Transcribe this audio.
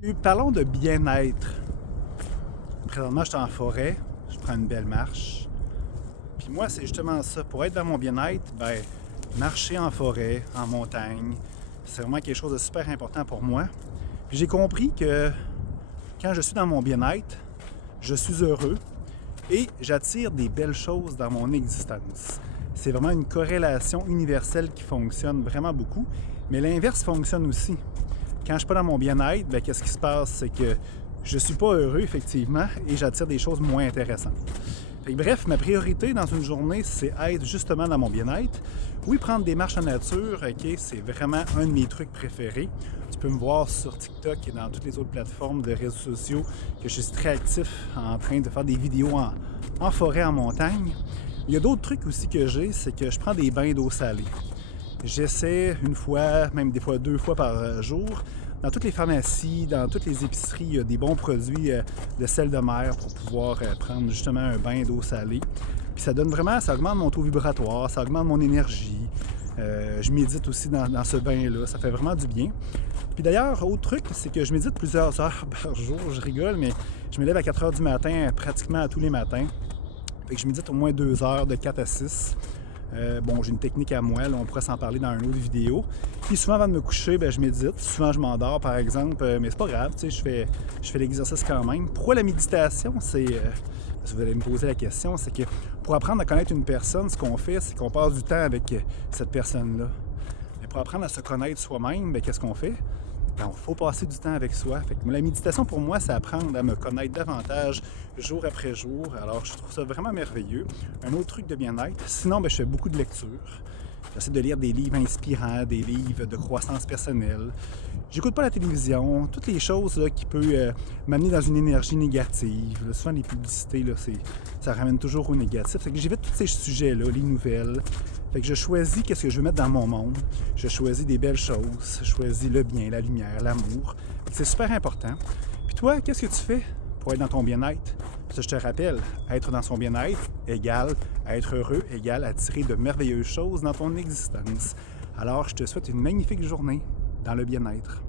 Salut, parlons de bien-être. Présentement, je suis en forêt, je prends une belle marche. Puis moi, c'est justement ça. Pour être dans mon bien-être, marcher en forêt, en montagne, c'est vraiment quelque chose de super important pour moi. Puis j'ai compris que quand je suis dans mon bien-être, je suis heureux et j'attire des belles choses dans mon existence. C'est vraiment une corrélation universelle qui fonctionne vraiment beaucoup, mais l'inverse fonctionne aussi. Quand je ne suis pas dans mon bien-être, qu'est-ce qui se passe? C'est que je ne suis pas heureux, effectivement, et j'attire des choses moins intéressantes. Bref, ma priorité dans une journée, c'est être justement dans mon bien-être. Oui, prendre des marches en nature, c'est vraiment un de mes trucs préférés. Tu peux me voir sur TikTok et dans toutes les autres plateformes de réseaux sociaux que je suis très actif en train de faire des vidéos en forêt, en montagne. Il y a d'autres trucs aussi que j'ai, c'est que je prends des bains d'eau salée. J'essaie une fois, même des fois 2 fois par jour. Dans toutes les pharmacies, dans toutes les épiceries, il y a des bons produits de sel de mer pour pouvoir prendre justement un bain d'eau salée. Puis ça donne vraiment, ça augmente mon taux vibratoire, ça augmente mon énergie. Je médite aussi dans ce bain-là, ça fait vraiment du bien. Puis d'ailleurs, autre truc, c'est que je médite plusieurs heures par jour. Je rigole, mais je me lève à 4 heures du matin pratiquement tous les matins. Fait que je médite au moins 2 heures, de 4 à 6. J'ai une technique à moi, là, on pourrait s'en parler dans une autre vidéo. Puis souvent avant de me coucher, je médite. Souvent je m'endors par exemple, mais c'est pas grave, je fais l'exercice quand même. Pourquoi la méditation? Parce que vous allez me poser la question, c'est que pour apprendre à connaître une personne, ce qu'on fait, c'est qu'on passe du temps avec cette personne-là. Mais pour apprendre à se connaître soi-même, qu'est-ce qu'on fait? Il faut passer du temps avec soi. Fait que la méditation, pour moi, c'est apprendre à me connaître davantage jour après jour. Alors, je trouve ça vraiment merveilleux. Un autre truc de bien-être. Sinon, je fais beaucoup de lecture. J'essaie de lire des livres inspirants, des livres de croissance personnelle. J'écoute pas la télévision, toutes les choses là, qui peuvent m'amener dans une énergie négative. Là, souvent, les publicités, là, ça ramène toujours au négatif. Fait que j'évite tous ces sujets-là, les nouvelles. Fait que je choisis qu'est-ce que je veux mettre dans mon monde. Je choisis des belles choses. Je choisis le bien, la lumière, l'amour. C'est super important. Puis toi, qu'est-ce que tu fais pour être dans ton bien-être? Parce que je te rappelle, être dans son bien-être égale être heureux, égale attirer de merveilleuses choses dans ton existence. Alors, je te souhaite une magnifique journée dans le bien-être.